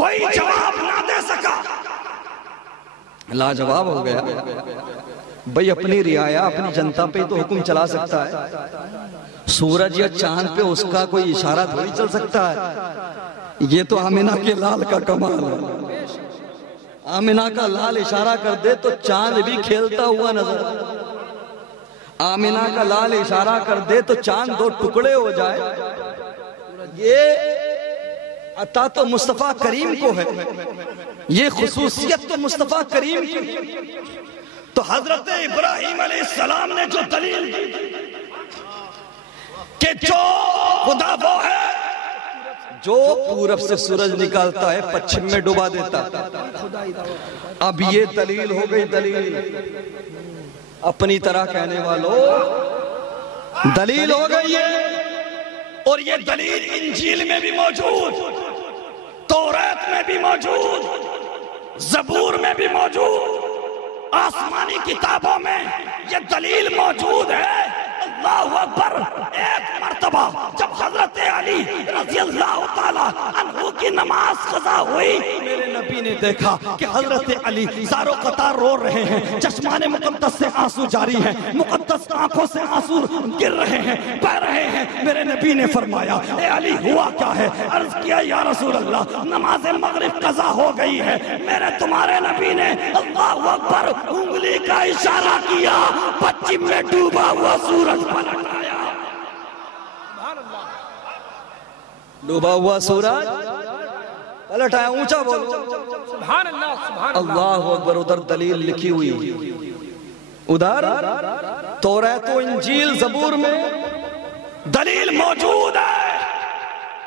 کوئی جواب نہ دے سکا۔ لاجواب ہو گیا۔ بھئی اپنی رعایا اپنی جنتا پہ تو حکم چلا سکتا ہے، سورج یا چاند پہ اس کا کوئی اشارہ تھوڑی چل سکتا ہے۔ یہ تو آمنہ کے لال کا کمال ہے، آمنہ کا لال اشارہ کر دے تو چاند بھی کھیلتا ہوا نظر، آمنہ کا لال اشارہ کر دے تو چاند دو ٹکڑے ہو جائے۔ یہ عطا تو مصطفیٰ کریم کو ہے، یہ خصوصیت تو مصطفیٰ کریم کی۔ تو حضرت ابراہیم علیہ السلام نے جو دلیل دی کہ جو خدا وہ ہے جو پورب سے سورج نکالتا ہے پچھم میں ڈبا دیتا۔ اب یہ دلیل ہو گئی، دلیل اپنی طرح کہنے والوں دلیل ہو گئی ہے، اور یہ دلیل انجیل میں بھی موجود، توریت میں بھی موجود، زبور میں بھی موجود، آسمانی کتابوں میں یہ دلیل موجود ہے۔ اللہ اکبر! ایک مرتبہ جب حضرت علی رضی اللہ تعالیٰ عنہ کی نماز قضا ہوئی، میرے نبی نے دیکھا کہ حضرت علی زار و قطار رو رہے ہیں، چشمان مقدس سے آنسو جاری ہیں، مقدس آنکھوں سے آنسو گر رہے ہیں، بہ رہے ہیں۔ میرے نبی نے فرمایا اے علی ہوا کیا ہے؟ عرض کیا یا رسول اللہ نماز مغرب قضا ہو گئی ہے۔ میرے تمہارے نبی نے اللہ اکبر انگلی کا اشارہ کیا، پچھم میں ڈوبا ہوا سورج پلٹ آیا۔ ڈوبا ہوا سورج پلٹ آیا، اونچا بولو سبحان اللہ، سبحان اللہ۔ اللہ اکبر۔ ادھر دلیل لکھی ہوئی، ادھر توریت و انجیل زبور میں دلیل موجود ہے۔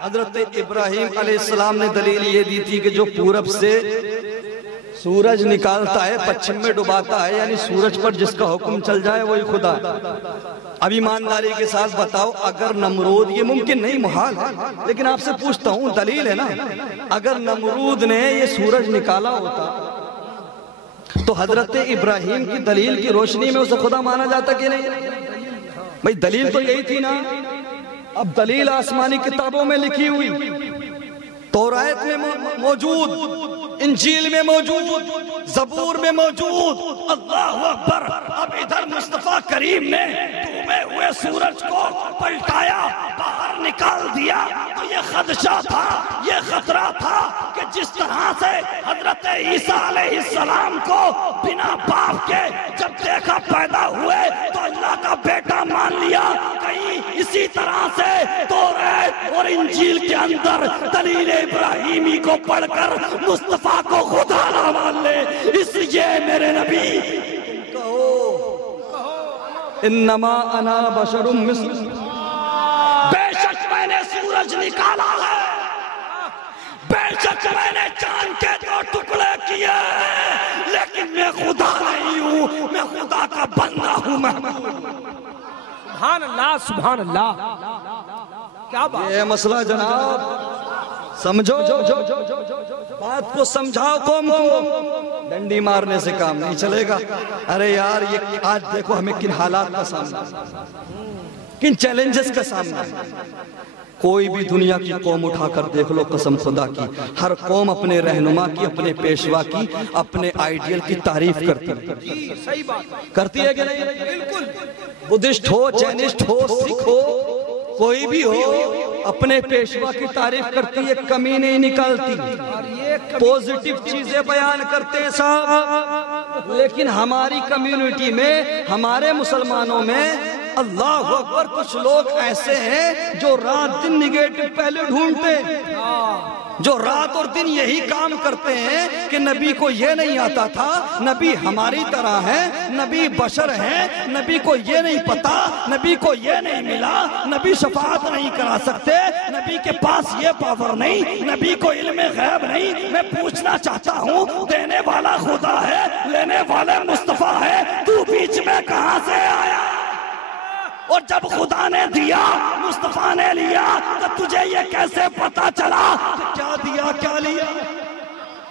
حضرت ابراہیم علیہ السلام نے دلیل یہ دی تھی کہ جو پورب سے سورج نکالتا ہے پچھم میں ڈباتا ہے، یعنی سورج پر جس کا حکم چل جائے وہی خدا ہے۔ اب ایمانداری کے ساتھ بتاؤ، اگر نمرود، یہ ممکن نہیں محال ہے، لیکن آپ سے پوچھتا ہوں دلیل ہے نا، اگر نمرود نے یہ سورج نکالا ہوتا تو حضرت ابراہیم کی دلیل کی روشنی میں اسے خدا مانا جاتا کہ نہیں؟ بھئی دلیل تو یہی تھی نا۔ اب دلیل آسمانی کتابوں میں لکھی ہوئی، توریت میں موجود، انجیل میں موجود، زبور میں موجود۔ اللہ اکبر! اب ادھر مصطفیٰ کریم نے ڈوبے ہوئے سورج کو پلٹایا، باہر نکال دیا، تو یہ خدشہ تھا، یہ خطرہ تھا کہ جس طرح سے حضرت عیسیٰ علیہ السلام کو بنا باپ کے جب دیکھا پیدا ہوئے تو اللہ کا بیٹا مان لیا، کہیں اسی طرح سے توریت اور انجیل کے اندر دلیل ابراہیمی کو پڑھ کر مصطفیٰ کو خدا نہ مان لے۔ اس لیے میرے نبی انما انا بشر مثل، بے شک میں نے سورج نکالا ہے، بے شک میں نے چاند کے دو ٹکڑے کیے، لیکن میں خدا نہیں ہوں، میں خدا کا بندہ ہوں۔ سبحان اللہ، سبحان اللہ، کیا بات! یہ مسئلہ جناب سمجھو، بات کو سمجھاؤ قوم کو، ڈنڈی مارنے سے کام نہیں چلے گا۔ ارے یار یہ آج دیکھو ہمیں کن حالات کا سامنا، کن چیلنجز کا سامنا ہے۔ کوئی بھی دنیا کی قوم اٹھا کر دیکھ لو، قسم خدا کی ہر قوم اپنے رہنما کی، اپنے پیشوا کی، اپنے آئیڈیل کی تعریف کرتی ہے، صحیح بات کرتی ہے کہ نہیں؟ بالکل۔ بدھسٹ ہو، جینسٹ ہو، سکھ ہو، کوئی بھی ہو، اپنے پیشوا کی تعریف کرتی ہے، کمی نہیں نکالتی، پوزیٹیو چیزیں بیان کرتے صاحب۔ لیکن ہماری کمیونٹی میں، ہمارے مسلمانوں میں اللہ اکبر کچھ لوگ ایسے ہیں جو رات دن نگیٹو پہلے ڈھونڈتے ہیں، جو رات اور دن یہی کام کرتے ہیں کہ نبی کو یہ نہیں آتا تھا، نبی ہماری طرح ہے، نبی بشر ہیں، نبی کو یہ نہیں پتا، نبی کو یہ نہیں ملا، نبی شفاعت نہیں کرا سکتے، نبی کے پاس یہ پاور نہیں، نبی کو علم غیب نہیں۔ میں پوچھنا چاہتا ہوں، دینے والا خدا ہے، لینے والے مصطفیٰ ہے، تو بیچ میں کہاں سے آیا؟ اور جب خدا نے دیا، مصطفیٰ نے لیا، تو تجھے یہ کیسے پتا چلا کہ کیا دیا کیا لیا؟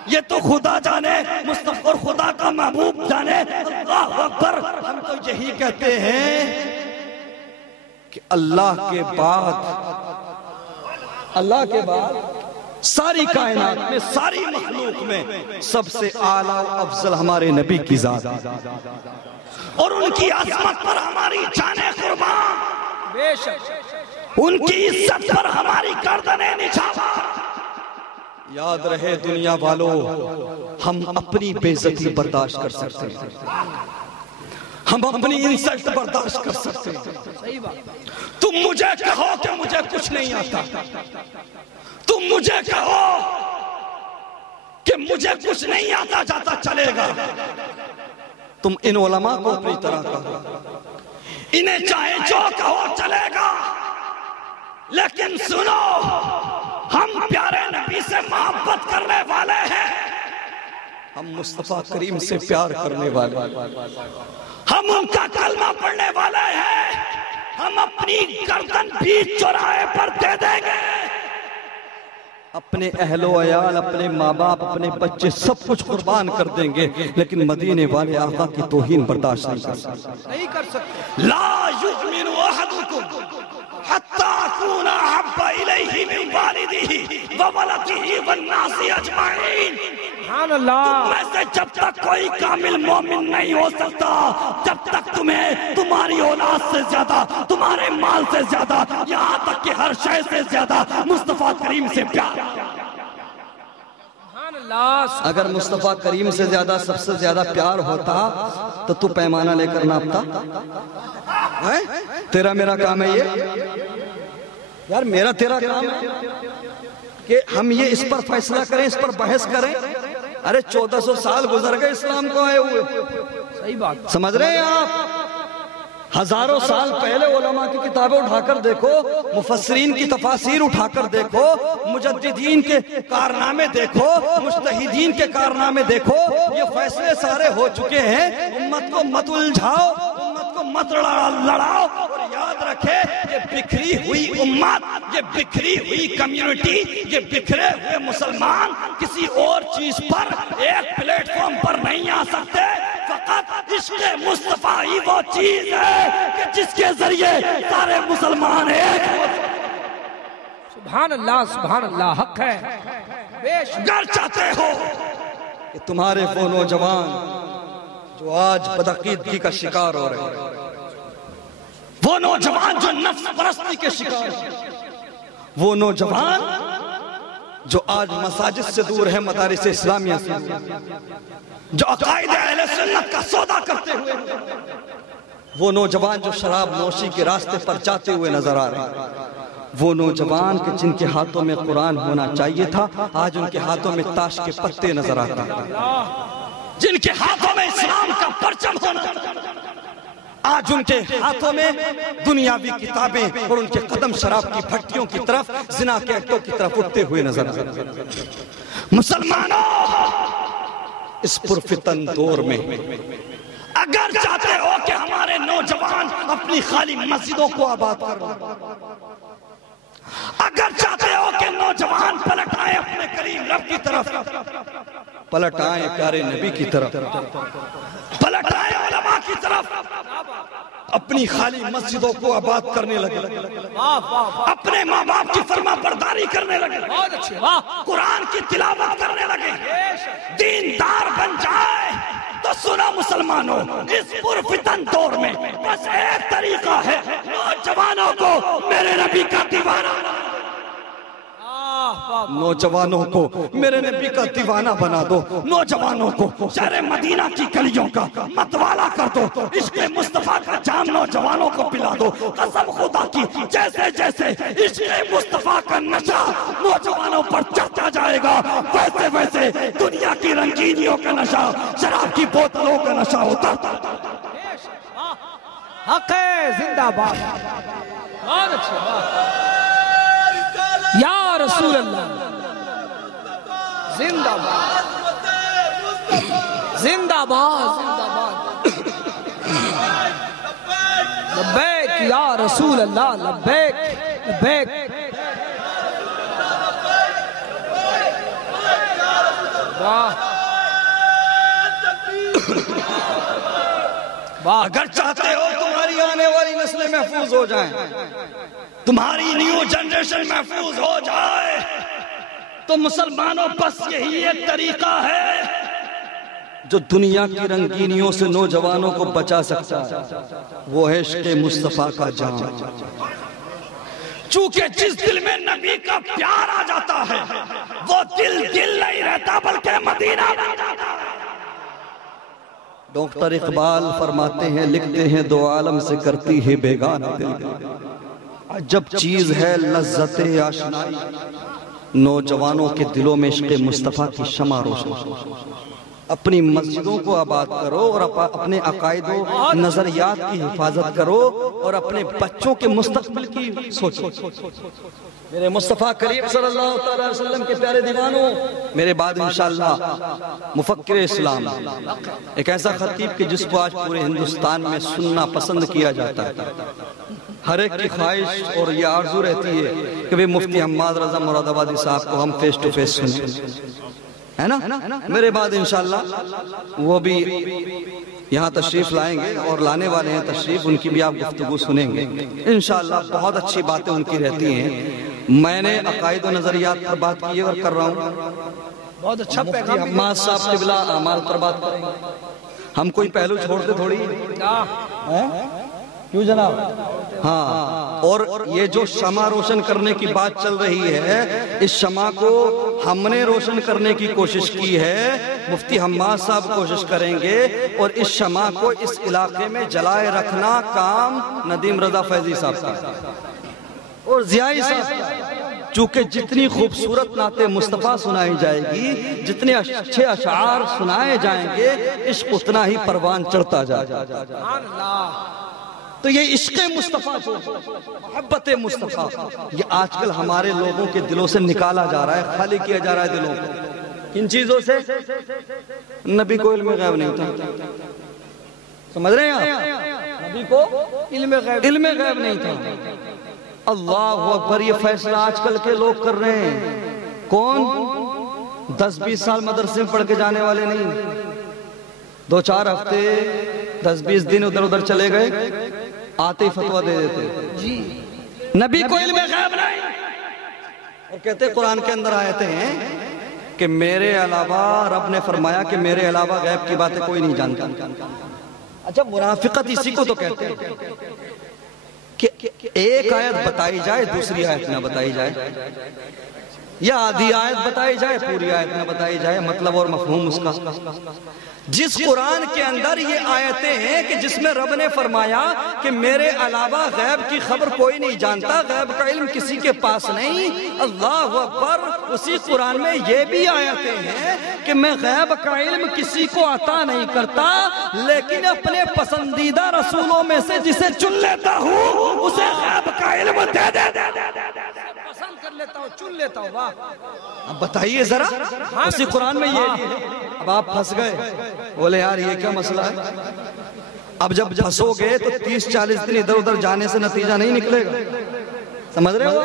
یہ تو خدا جانے، مصطفیٰ اور خدا کا محبوب جانے۔ اللہ اکبر! ہم تو یہی کہتے ہیں کہ اللہ کے بعد ساری کائنات میں، ساری مخلوق میں سب سے اعلیٰ و افضل ہمارے نبی کی ذات، اور ان کی عظمت پر ہماری جانیں قربان، بے شک ان کی عزت پر ہماری گردنیں نچھاور۔ یاد رہے دنیا والو، ہم اپنی بے عزتی برداشت کر سکتے ہیں، ہم اپنی انسلٹ برداشت کر سکتے ہیں۔ صحیح بات، تم مجھے کہو کہ مجھے کچھ نہیں آتا، تم مجھے کہو کہ مجھے کچھ نہیں آتا جاتا چلے گا، تم ان علماء کو اپنی طرح کہو، انہیں چاہے جو کہو چلے گا، لیکن سنو، ہم پیارے نبی سے محبت کرنے والے ہیں، ہم مصطفیٰ کریم سے پیار کرنے والے ہیں، ہم ان کا کلمہ پڑھنے والے ہیں، ہم اپنی گردن بھی چوراہے پر دے دیں گے، اپنے اہل و عیال، اپنے ماں باپ، اپنے بچے سب کچھ قربان کر دیں گے، لیکن مدینے والے آقا کی توہین برداشت نہیں کر سکتے۔ نہیں کر سکتے۔ لا یؤمن احدکم حتی اکون احب الیہ من والدہ وولدہ والناس اجمعین۔ سبحان اللہ، میں سے جب تک کوئی کامل مومن نہیں ہو سکتا جب تک تمہیں تمہاری اولاد سے زیادہ، تمہارے مال سے زیادہ، یہاں تک کہ ہر شے سے زیادہ مصطفیٰ کریم سے پیار۔ سبحان اللہ، اگر مصطفیٰ کریم سے زیادہ، سب سے زیادہ پیار ہوتا تو پیمانہ لے کر ناپتا؟ تیرا میرا کام ہے یہ؟ یار میرا تیرا کام ہے کہ ہم یہ اس پر فیصلہ کریں، اس پر بحث کریں؟ ارے 1400 سال گزر گئے اسلام کو آئے ہوئے، صحیح بات، سمجھ رہے ہیں آپ؟ ہزاروں سال پہلے علماء کی کتابیں اٹھا کر دیکھو، مفسرین کی تفاسیر اٹھا کر دیکھو، مجددین کے کارنامے دیکھو، مجتہدین کے کارنامے دیکھو، یہ فیصلے سارے ہو چکے ہیں۔ امت کو مت الجھاؤ، امت کو مت لڑاؤ، اور یاد رکھے یہ بکھری ہوئی امت، یہ بکھری ہوئی کمیونٹی، یہ بکھرے ہوئے مسلمان کسی اور چیز پر، ایک پلیٹ فارم پر نہیں آ سکتے۔ فقط عشق مصطفیٰ ہی وہ چیز ہے کہ جس کے ذریعے سارے مسلمان ایک ہو۔ سبحان اللہ، سبحان اللہ، حق ہے، بے شک۔ اگر چاہتے ہو کہ تمہارے وہ نوجوان جو آج بدعقیدگی کا شکار ہو رہے ہیں، وہ نوجوان جو نفس پرستی کے شکار ہیں، وہ نوجوان جو آج مساجد سے دور ہے، مدارس اسلامیہ سے، جو عقائد اہل سنت کا سودا کرتے ہوئے، وہ نوجوان جو شراب نوشی کے راستے پر جاتے ہوئے نظر آ رہے ہیں، وہ نوجوان کہ جن کے ہاتھوں میں قرآن ہونا چاہیے تھا، آج ان کے ہاتھوں میں تاش کے پتے نظر آتے ہیں، جن کے ہاتھوں میں اسلام کا پرچم ہونا چاہیے، آج ان کے ہاتھوں میں دنیاوی کتابیں اور ان کے قدم شراب کی بھٹیوں کی طرف، زنا کے اٹوں کی طرف اٹھتے ہوئے نظر آتے ہیں۔ مسلمانوں، اس پرفتن دور میں اگر چاہتے ہو کہ ہمارے نوجوان اپنی خالی مسجدوں کو آباد کر لیں، اگر چاہتے ہو کہ نوجوان پلٹ آئے اپنے کریم رب کی طرف، پلٹ آئیں پیارے نبی کی طرف، پلٹ آئے علماء کی طرف، اپنی خالی مسجدوں کو آباد کرنے لگے، اپنے ماں باپ کی فرما برداری کرنے لگے، بہت اچھے، واہ، قرآن کی تلاوت کرنے لگے، دیندار بن جائے، تو سنا مسلمانوں، اس پرفتن دور میں بس ایک طریقہ ہے، نوجوانوں کو میرے نبی کا دیوانہ، نوجوانوں کو میرے نبی کا دیوانہ بنا دو، نوجوانوں کو شہر مدینہ کی گلیوں کا متوالا کر دو، عشق مصطفیٰ کا جام نوجوانوں کو پلا دو، قسم خدا کی جیسے جیسے عشق مصطفیٰ کا نشہ نوجوانوں پر چڑھتا جائے گا، ویسے ویسے دنیا کی رنگینیوں کا نشہ، شراب کی بوتلوں کا نشہ ہوتا تھا۔ حق ہے، زندہ باد، بہت اچھے، واہ، یا رسول اللہ، زندہ باد، زندہ باد، زندہ باد، لبیک یا رسول اللہ، لبیک، لبیک، واہ، اگر چاہتے ہو تمہاری آنے والی نسلیں محفوظ ہو جائیں، تمہاری نیو جنریشن محفوظ ہو جائے، تو مسلمانوں بس یہی ایک طریقہ ہے جو دنیا کی رنگینیوں سے نوجوانوں کو بچا سکتا ہے، وہ ہے عشق مصطفیٰ کا جام۔ چونکہ جس دل میں نبی کا پیار آ جاتا ہے وہ دل نہیں رہتا بلکہ مدینہ بن جاتا ہے۔ ڈاکٹر اقبال فرماتے ہیں، لکھتے ہیں، دو عالم سے کرتی ہے بیگانہ دل، عجب چیز ہے لذت آشنائی، نوجوانوں کے دلوں میں عشق مصطفیٰ کی شمع روشن۔ اپنی مسجدوں کو آباد کرو اور اپنے عقائد و نظریات کی حفاظت کرو اور اپنے بچوں کے مستقبل کی سوچو۔ میرے مصطفیٰ کریم صلی اللہ علیہ وسلم کے پیارے دیوانوں، میرے بعد انشاءاللہ مفکر اسلام، ایک ایسا خطیب کہ جس کو آج پورے ہندوستان میں سننا پسند کیا جاتا ہے۔ ہر ایک کی خواہش اور یہ آرزو رہتی ہے کہ بھی مفتی حماد رضا مراد آبادی صاحب کو ہم فیس ٹو فیس سنیں، ہے نا؟ میرے بعد انشاءاللہ وہ بھی یہاں تشریف لائیں گے اور لانے والے ہیں تشریف، ان کی بھی آپ گفتگو سنیں گے انشاءاللہ۔ بہت اچھی باتیں ان کی رہتی ہیں۔ میں نے عقائد و نظریات پر بات کی اور کر رہا ہوں، بہت اچھا مفتی پیغام حماد صاحب قبلہ اعمال پر بات کریں گے۔ ہم کوئی پہلو چھوڑتے تھوڑی کیوں جناب؟ ہاں، اور یہ جو شمع روشن کرنے کی بات چل رہی ہے، اس شمع کو ہم نے روشن کرنے کی کوشش کی ہے، مفتی حماد صاحب کوشش کریں گے، اور اس شمع کو اس علاقے میں جلائے رکھنا کام ندیم رضا فیضی صاحب کا اور ضیائی صاحب کا۔ چونکہ جتنی خوبصورت نعت مصطفیٰ سنائی جائے گی، جتنے اچھے اشعار سنائے جائیں گے، عشق اتنا ہی پروان چڑھتا جائے گا۔ تو یہ عشق مصطفیٰ کو، محبت مصطفیٰ، یہ آج کل ہمارے لوگوں کے دلوں سے نکالا جا رہا ہے، خالی کیا جا رہا ہے دلوں کو۔ کن چیزوں سے؟ نبی کو علم غیب نہیں تھا، سمجھ رہے ہیں آپ؟ نبی کو علم غیب نہیں تھا۔ اللہ اکبر، یہ فیصلہ آج کل کے لوگ کر رہے ہیں۔ کون؟ 10-20 سال مدرسے میں پڑھ کے جانے والے نہیں، 2-4 ہفتے 10-20 دن ادھر ادھر چلے گئے، آتے ہی فتویٰ دے دیتے نبی کو علم غیب نہیں، اور کہتے قرآن کے اندر آیتیں ہیں کہ میرے علاوہ، رب نے فرمایا کہ میرے علاوہ غیب کی باتیں کوئی نہیں جانتا۔ اچھا، منافقت اسی کو تو کہتے ہیں کہ ایک آیت بتائی جائے دوسری آیت نہ بتائی جائے، یا آدھی آیت بتائی جائے پوری آیت نہ بتائی جائے، مطلب اور مفہوم اس کا۔ جس قرآن کے اندر یہ آیتیں ہیں کہ جس میں رب نے فرمایا کہ میرے علاوہ غیب کی خبر کوئی نہیں جانتا، غیب کا علم کسی کے پاس نہیں، اللہ اکبر، اسی قرآن میں یہ بھی آیتیں ہیں کہ میں غیب کا علم کسی کو عطا نہیں کرتا، لیکن اپنے پسندیدہ رسولوں میں سے جسے چن لیتا ہوں اسے غیب کا علم دے پسند کر لیتا ہوں، چن لیتا ہوں۔ واہ، اب بتائیے ذرا، اسی قرآن میں یہ۔ اب آپ پھنس گئے، بولے یار یہ کیا مسئلہ ہے؟ اب جب پھنسو گے تو 30-40 دن ادھر ادھر جانے سے نتیجہ نہیں نکلے گا، سمجھ رہے ہو؟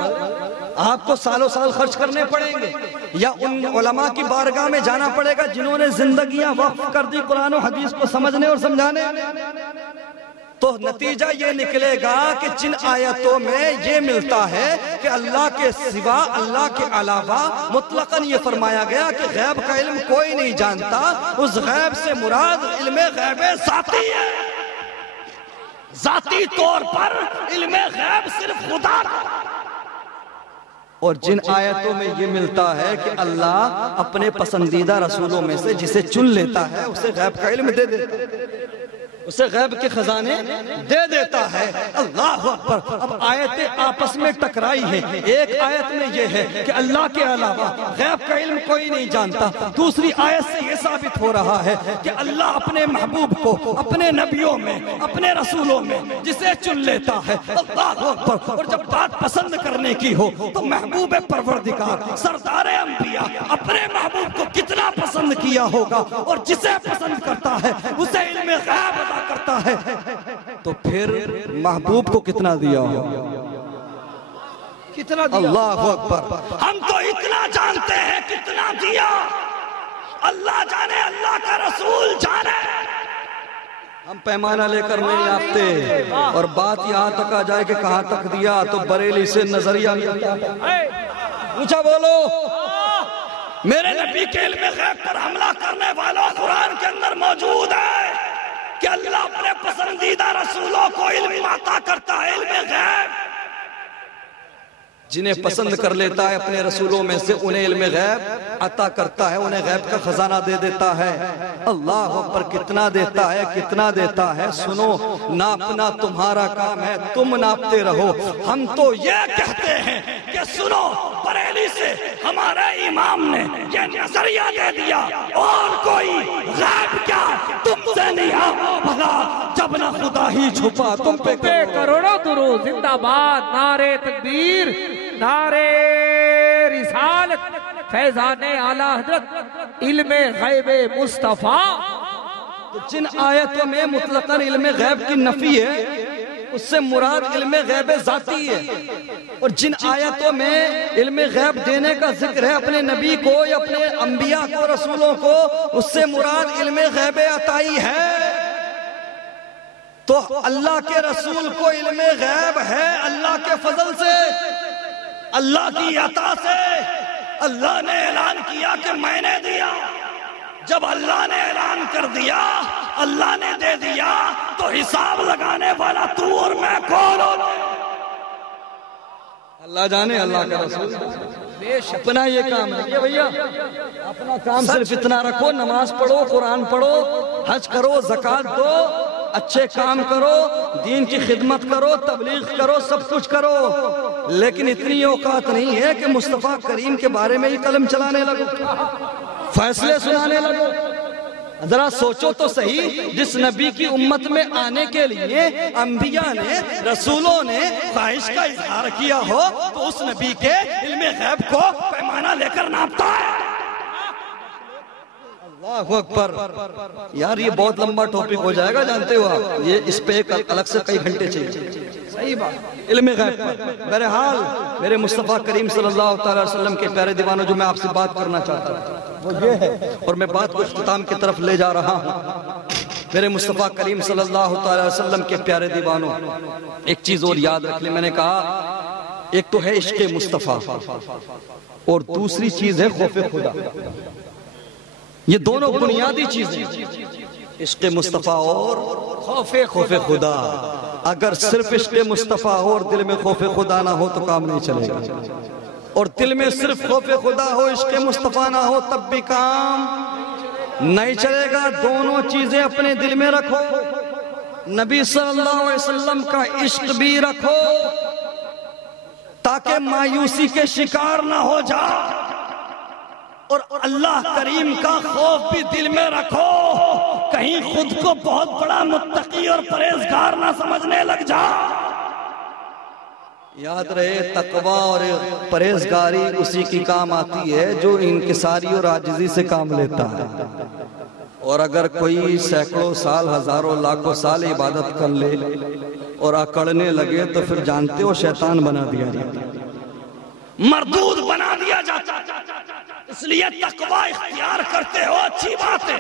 آپ کو سالوں سال خرچ کرنے پڑیں گے، یا ان علماء کی بارگاہ میں جانا پڑے گا جنہوں نے زندگیاں وقف کر دی قرآن و حدیث کو سمجھنے اور سمجھانے۔ تو نتیجہ یہ نکلے گا کہ جن آیتوں میں یہ ملتا ہے کہ اللہ کے سوا، اللہ کے علاوہ مطلقاً یہ فرمایا گیا کہ غیب کا علم کوئی نہیں جانتا، اس غیب سے مراد علم غیب ذاتی ہے، ذاتی طور پر علم غیب صرف خدا کا۔ اور جن آیتوں میں یہ ملتا ہے کہ اللہ اپنے پسندیدہ رسولوں میں سے جسے چن لیتا ہے اسے غیب کا علم دے دیتا ہے، اسے غیب کے خزانے دے دیتا ہے، اللہ اکبر۔ اب آیتیں آپس میں ٹکرائی ہیں، ایک آیت میں یہ ہے کہ اللہ کے علاوہ غیب کا علم کوئی نہیں جانتا، دوسری آیت سے یہ ثابت ہو رہا ہے کہ اللہ اپنے محبوب کو اپنے نبیوں میں، اپنے رسولوں میں جسے چن لیتا ہے، اللہ اکبر۔ اور جب بات پسند کرنے کی ہو تو محبوب پروردگار سردار انبیاء اپنے محبوب کو کتنا پسند کیا ہوگا، اور جسے پسند کرتا ہے اسے علم غیب عطا کرتا ہے، تو پھر محبوب کو کتنا دیا ہو، کتنا دیا؟ اللہ اکبر۔ ہم تو اتنا جانتے ہیں کتنا دیا، اللہ جانے، اللہ کا رسول جانے۔ ہم پیمانہ لے کر نہیں آتے، اور بات یہاں تک آ جائے کہ کہاں تک دیا تو بریلی سے نظریہ ملتا ہے، اونچا بولو، میرے نبی کے علم غیب پر حملہ کرنے والوں قرآن کے اندر موجود ہے کہ اللہ اپنے پسندیدہ رسولوں کو علم عطا کرتا ہے، علم غیب۔ جنہیں پسند کر لیتا ہے اپنے رسولوں میں سے انہیں علم غیب عطا کرتا ہے، انہیں غیب کا خزانہ دے دیتا ہے۔ اللہ اکبر، کتنا دیتا ہے، کتنا دیتا ہے۔ سنو، ناپنا تمہارا کام ہے، تم ناپتے رہو۔ ہم تو یہ کہتے ہیں کہ سنو، بریلی سے ہمارے امام نے یہ نظریہ دے دیا، اور کوئی غیب کیا تم سے نہیں آ بھلا، جب نہ خدا ہی چھپا تم پہ کروڑوں درود، زندہ باد، نعرے تکبیر، نعرے رسالت، فیضان اعلیٰ حضرت علم غیب مصطفیٰ۔ جن آیتوں میں مطلقاً علم غیب کی نفی ہے اس سے مراد علم غیب ذاتی ہے، اور جن آیتوں میں علم غیب دینے کا ذکر ہے اپنے نبی کو یا اپنے انبیاء کو، رسولوں کو، اس سے مراد علم غیب عطائی ہے۔ تو اللہ کے رسول کو علم غیب ہے اللہ کے فضل سے، اللہ کی عطا سے۔ اللہ نے اعلان کیا کہ میں نے دیا، جب اللہ نے اعلان کر دیا، اللہ نے دے دیا، تو حساب لگانے والا تو اور میں کون ہوں؟ اللہ جانے، اللہ کا رسول اپنا یہ کام ہے۔ یہ بھیا اپنا کام صرف اتنا رکھو، نماز پڑھو، قرآن پڑھو، حج کرو، زکوٰۃ دو، اچھے کام کرو، دین کی خدمت کرو، تبلیغ کرو، سب کچھ کرو، لیکن اتنی اوقات نہیں ہے کہ مصطفیٰ کریم کے بارے میں ہی قلم چلانے لگو، فیصلے سنانے لگو۔ ذرا سوچو تو صحیح، جس نبی کی امت میں آنے کے لیے انبیاء نے، رسولوں نے خواہش کا اظہار کیا ہو تو اس نبی کے علم غیب کو پیمانہ لے کر ناپتا ہے۔ اللہ اکبر۔ یار یہ بہت لمبا ٹاپک ہو جائے گا، جانتے ہو آپ، یہ اس پہ ایک الگ سے کئی گھنٹے چاہیے۔ صحیح بات، علم غیب پر۔ بہرحال میرے مصطفیٰ کریم صلی اللہ تعالی وسلم کے پیارے دیوانوں، جو میں آپ سے بات کرنا چاہتا ہوں وہ یہ ہے، اور میں بات کو اختتام کی طرف لے جا رہا ہوں۔ میرے مصطفیٰ کریم صلی اللہ تعالی وسلم کے پیارے دیوانوں، ایک چیز اور یاد رکھ لیں، میں نے کہا ایک تو ہے عشق مصطفیٰ، اور دوسری چیز ہے خوف خدا۔ یہ دونوں بنیادی چیزیں، عشق مصطفیٰ اور خوف خدا۔ اگر صرف عشق مصطفیٰ ہو اور دل میں خوف خدا نہ ہو تو کام نہیں چلے گا، اور دل میں صرف خوف خدا ہو، عشق مصطفیٰ نہ ہو، تب بھی کام نہیں چلے گا۔ دونوں چیزیں اپنے دل میں رکھو، نبی صلی اللہ علیہ وسلم کا عشق بھی رکھو تاکہ مایوسی کے شکار نہ ہو جاؤ، اور اللہ کریم کا خوف بھی دل میں رکھو، کہیں خود کو بہت بڑا متقی اور پرہیزگار نہ سمجھنے لگ جا۔ یاد رہے، تقوی اور پرہیزگاری اسی کی کام آتی ہے جو انکساری اور عاجزی سے کام لیتا ہے، اور اگر کوئی سینکڑوں سال، ہزاروں، لاکھوں سال عبادت کر لے اور اکڑنے لگے تو پھر جانتے ہو شیطان بنا دیا جاتا، مردود بنا دیا جاتا۔ اس لیے تقوی اختیار کرتے ہو اچھی بات ہے،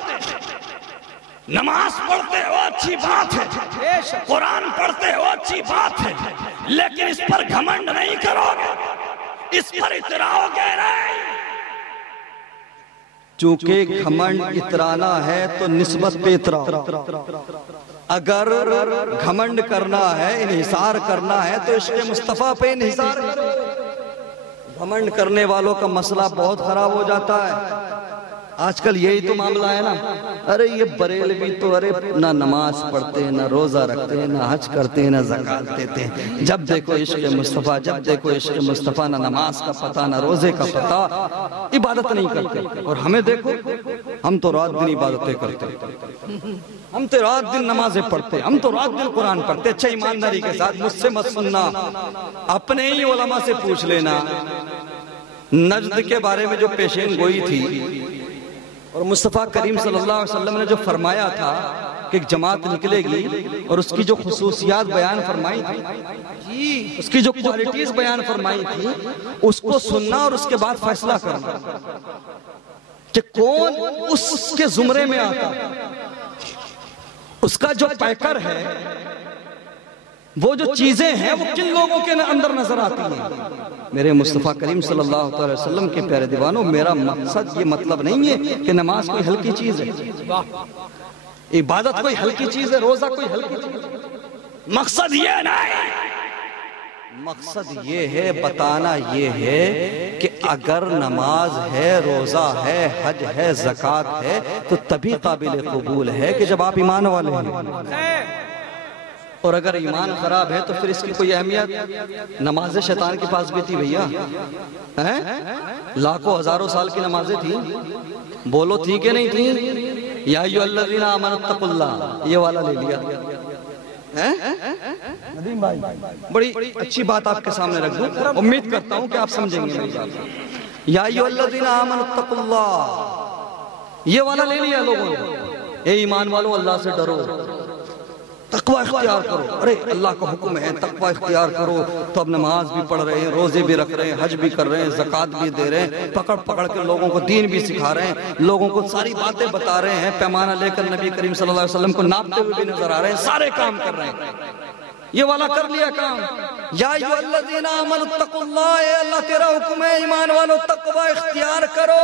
نماز پڑھتے ہو اچھی بات ہے، قرآن پڑھتے ہو اچھی بات ہے، لیکن اس پر گھمنڈ نہیں کرو گے، اس پر اتراؤ گے نہیں۔ چونکہ گھمنڈ اترانا ہے تو نسبت پہ اتراؤ، اگر گھمنڈ کرنا ہے، انحصار کرنا ہے تو عشق مصطفیٰ پہ انحصار کرو۔ گھمنڈ کرنے والوں کا مسئلہ بہت خراب ہو جاتا ہے۔ آج کل یہی تو معاملہ ہے نا، ارے یہ بریلوی تو ارے نہ نماز پڑھتے ہیں، نہ روزہ رکھتے ہیں، نہ حج کرتے ہیں، نہ زکوٰۃ دیتے ہیں، جب دیکھو عشق مصطفیٰ، جب دیکھو عشق مصطفیٰ، نہ نماز کا پتہ، نہ روزے کا پتہ، عبادت نہیں کرتے۔ اور ہمیں دیکھو، ہم تو رات دن عبادتیں کرتے، ہم تو رات دن نمازیں پڑھتے، ہم تو رات دن قرآن پڑھتے۔ اچھا ایمانداری کے ساتھ مجھ سے مت سننا، اپنے ہی علماء سے پوچھ لینا، نجد کے بارے میں جو پیشین گوئی تھی، اور مصطفیٰ کریم صلی اللہ علیہ وسلم نے جو فرمایا تھا کہ ایک جماعت نکلے گی، اور اس کی جو خصوصیات بیان فرمائی تھی، اس کی جو کوالٹیز بیان فرمائی تھی، اس کو سننا اور اس کے بعد فیصلہ کرنا کہ کون اس کے زمرے میں آتا، اس کا جو پیکر ہے، وہ جو چیزیں ہیں وہ کن لوگوں کے اندر نظر آتی ہیں۔ میرے مصطفیٰ کریم صلی اللہ علیہ وسلم کے پیارے دیوانوں، میرا مقصد یہ مطلب نہیں ہے کہ نماز کوئی ہلکی چیز ہے، عبادت کوئی ہلکی چیز ہے، روزہ کوئی ہلکی چیز ہے. مقصد یہ نہیں، مقصد یہ ہے، بتانا یہ ہے کہ اگر نماز ہے، روزہ ہے، حج ہے، زکوٰۃ ہے تو تبھی قابل قبول ہے کہ جب آپ ایمان والے ہیں. اور اگر ایمان خراب ہے تو پھر اس کی کوئی اہمیت؟ نماز شیطان کے پاس بھی تھی بھیا، لاکھوں ہزاروں سال کی نمازیں تھیں، بولو تھی کہ نہیں تھی؟ یا ایھا الذین آمنوا اتقوا اللہ، یہ والا لے لیا. ندیم بھائی بڑی اچھی بات آپ کے سامنے رکھ دوں، امید کرتا ہوں کہ آپ سمجھیں گے. یا ایھا الذین آمنوا اتقوا اللہ، یہ والا لے لیا لوگوں نے. اے ایمان والو، اللہ سے ڈرو، تقوی اختیار کرو. ارے اللہ کا حکم ہے تقوی اختیار کرو، تو اب نماز بھی پڑھ رہے ہیں، روزے بھی رکھ رہے ہیں، حج بھی کر رہے ہیں، زکوٰۃ بھی دے رہے ہیں، پکڑ پکڑ کے لوگوں کو دین بھی سکھا رہے ہیں، لوگوں کو ساری باتیں بتا رہے ہیں، پیمانہ لے کر نبی کریم صلی اللہ علیہ وسلم کو ناپتے ہوئے بھی نظر آ رہے ہیں، سارے کام کر رہے ہیں. یہ والا کر لیا کام. یا ایھا الذین آمنوا اتقوا اللہ، اے اللہ تیرا حکم ہے ایمان والو تقوی اختیار کرو.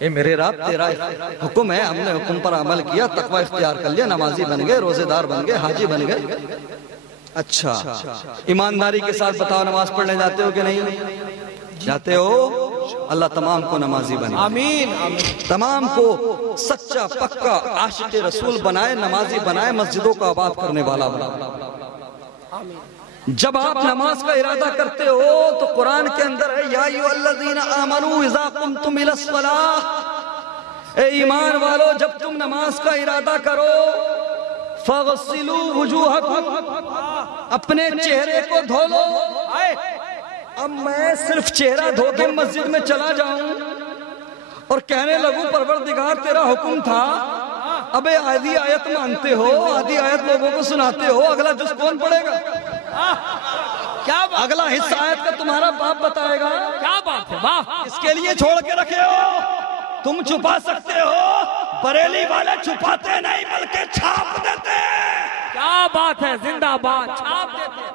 اے میرے رب تیرا حکم ہے، ہم نے حکم پر عمل کیا، تقوی اختیار کر لیا، نمازی بن گئے، روزے دار بن گئے، حاجی بن گئے. اچھا ایمانداری کے ساتھ بتاؤ، نماز پڑھنے جاتے ہو کہ نہیں جاتے ہو؟ اللہ تمام کو نمازی بنائے، آمین. تمام کو سچا پکا عاشق رسول بنائے، نمازی بنائے، مسجدوں کو آباد کرنے والا بنائے. جب آپ نماز کا ارادہ کرتے ہو تو قرآن کے اندر ہے یا ایھا الذین آمنوا اذا قمتم الی الصلاۃ، اے ایمان والو جب تم نماز کا ارادہ کرو فاغسلوا وجوہکم، اپنے چہرے کو دھو لو. اب میں صرف چہرہ دھو کے مسجد میں چلا جاؤں اور کہنے لگوں پروردگار تیرا حکم تھا، ابے آدھی آیت مانتے ہو، آدھی آیت لوگوں کو سناتے ہو، اگلا جز کون پڑھے گا؟ کیا اگلا حصہ آیت کا تمہارا باپ بتائے گا. کیا بات ہے، واہ. اس کے لیے چھوڑ کے رکھے ہو. تم چھپا سکتے ہو، بریلی والے چھپاتے نہیں بلکہ چھاپ دیتے. کیا بات ہے، زندہ باد، چھاپ دیتے.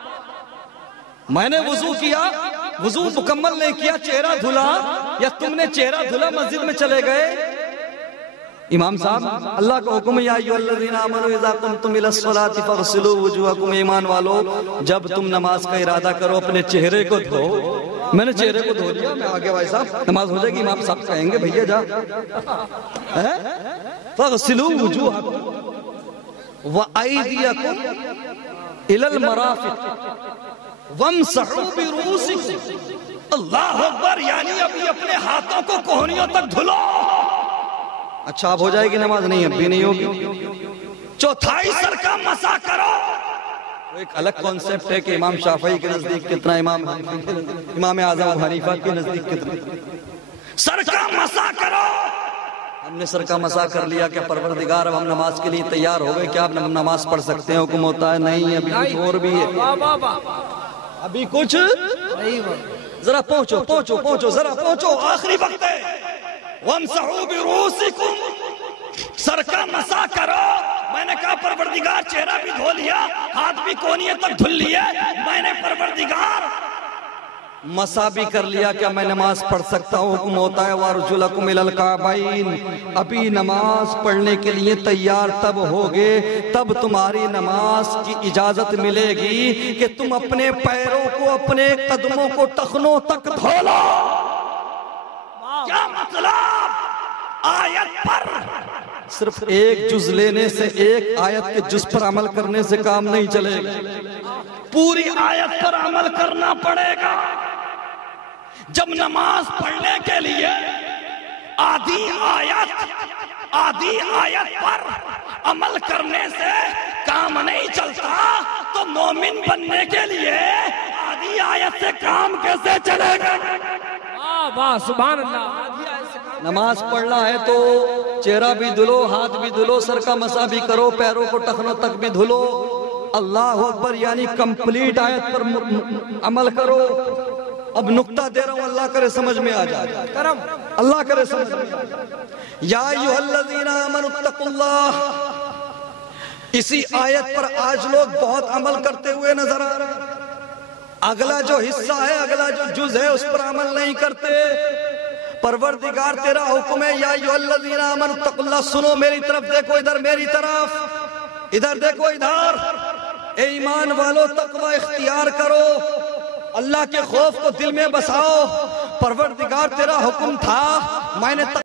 میں نے وضو کیا، وضو مکمل نہیں کیا، چہرہ دھلا، یا تم نے چہرہ دھلا مسجد میں چلے گئے. امام صاحب اللہ کا حکم ہے یا ایھا الذین آمنوا اذا قمتم الی الصلاۃ فاغسلوا وجوہکم، ایمان والو جب تم نماز کا ارادہ کرو اپنے چہرے کو دھو. میں نے چہرے کو دھو لیا، میں آگے بھائی صاحب نماز ہو جائے گی، امام صاحب کہیں گے بھیا جا. فاغسلوا وجوہکم وایدیکم الی المرافق وامسحوا برؤوسکم. اللہ اکبر، یعنی ابھی اپنے ہاتھوں کو کوہنیوں تک دھلو. اچھا اب ہو جائے گی نماز؟ نہیں، اب بھی نہیں ہوگی. چوتھائی سر کا مسا کرو. ایک الگ کانسیپٹ ہے کہ امام شافعی کے نزدیک کتنا، امام اعظم ابو حنیفہ کے نزدیک کتنا. سر کا مسا کرو. ہم نے سر کا مسا کر لیا، کیا پروردگار اب ہم نماز کے لیے تیار ہو گئے، کیا اب نماز پڑھ سکتے ہیں؟ حکم ہوتا ہے نہیں، ابھی کچھ اور بھی ہے، ابھی کچھ. ذرا پہنچو پہنچو پہنچو، ذرا پہنچو، آخری وقت ہے. وَامْسَحُوا بِرُؤُوسِكُمْ، سر کا مسا کرو. میں نے کہا پروردگار چہرہ بھی دھو لیا، ہاتھ بھی کونیے تک دھل لیا، میں نے پروردگار مسا بھی کر لیا، کیا میں نماز پڑھ سکتا ہوں؟ حکم ہوتا ہے وَأَرْجُلَكُمْ إِلَى الْكَعْبَيْنِ، ابھی نماز پڑھنے کے لیے تیار تب ہوگے تب تمہاری نماز کی اجازت ملے گی کہ تم اپنے پیروں کو، اپنے قدموں کو ٹخنوں تک دھو لو. کیا مطلب؟ آیت پر صرف ایک جز لینے سے، ایک آیت کے جز پر عمل کرنے سے کام نہیں چلے گا، پوری آیت پر عمل کرنا پڑے گا. جب نماز پڑھنے کے لیے آدھی آیت پر عمل کرنے سے کام نہیں چلتا تو مومن بننے کے لیے آدھی آیت سے کام کیسے چلے گا؟ واہ سبحان اللہ. نماز پڑھنا ہے تو چہرہ بھی دھلو، ہاتھ بھی دھلو، سر کا مسا بھی کرو، پیروں کو ٹخنوں تک بھی دھلو. اللہ اکبر، یعنی کمپلیٹ آیت پر عمل کرو. اب نقطہ دے رہا ہوں، اللہ کرے سمجھ میں آ جائے، اللہ کرے سمجھ میں آ جائے. یا ایھا الذین آمنوا اتقوا اللہ، اسی آیت پر آج لوگ بہت عمل کرتے ہوئے نظر آ رہے ہیں. اگلا جو حصہ ہے، اگلا جو جز ہے، اس پر عمل نہیں کرتے۔ پروردگار تیرا حکم ہے یا ایھا الذین آمنوا اتقوا اللہ، سنو میری طرف دیکھو، ادھر میری طرف، ادھر دیکھو ادھر، اے ایمان والو تقوی اختیار کرو، اللہ کے خوف کو دل میں بساؤ۔ پروردگار تیرا حکم تھا، میں نے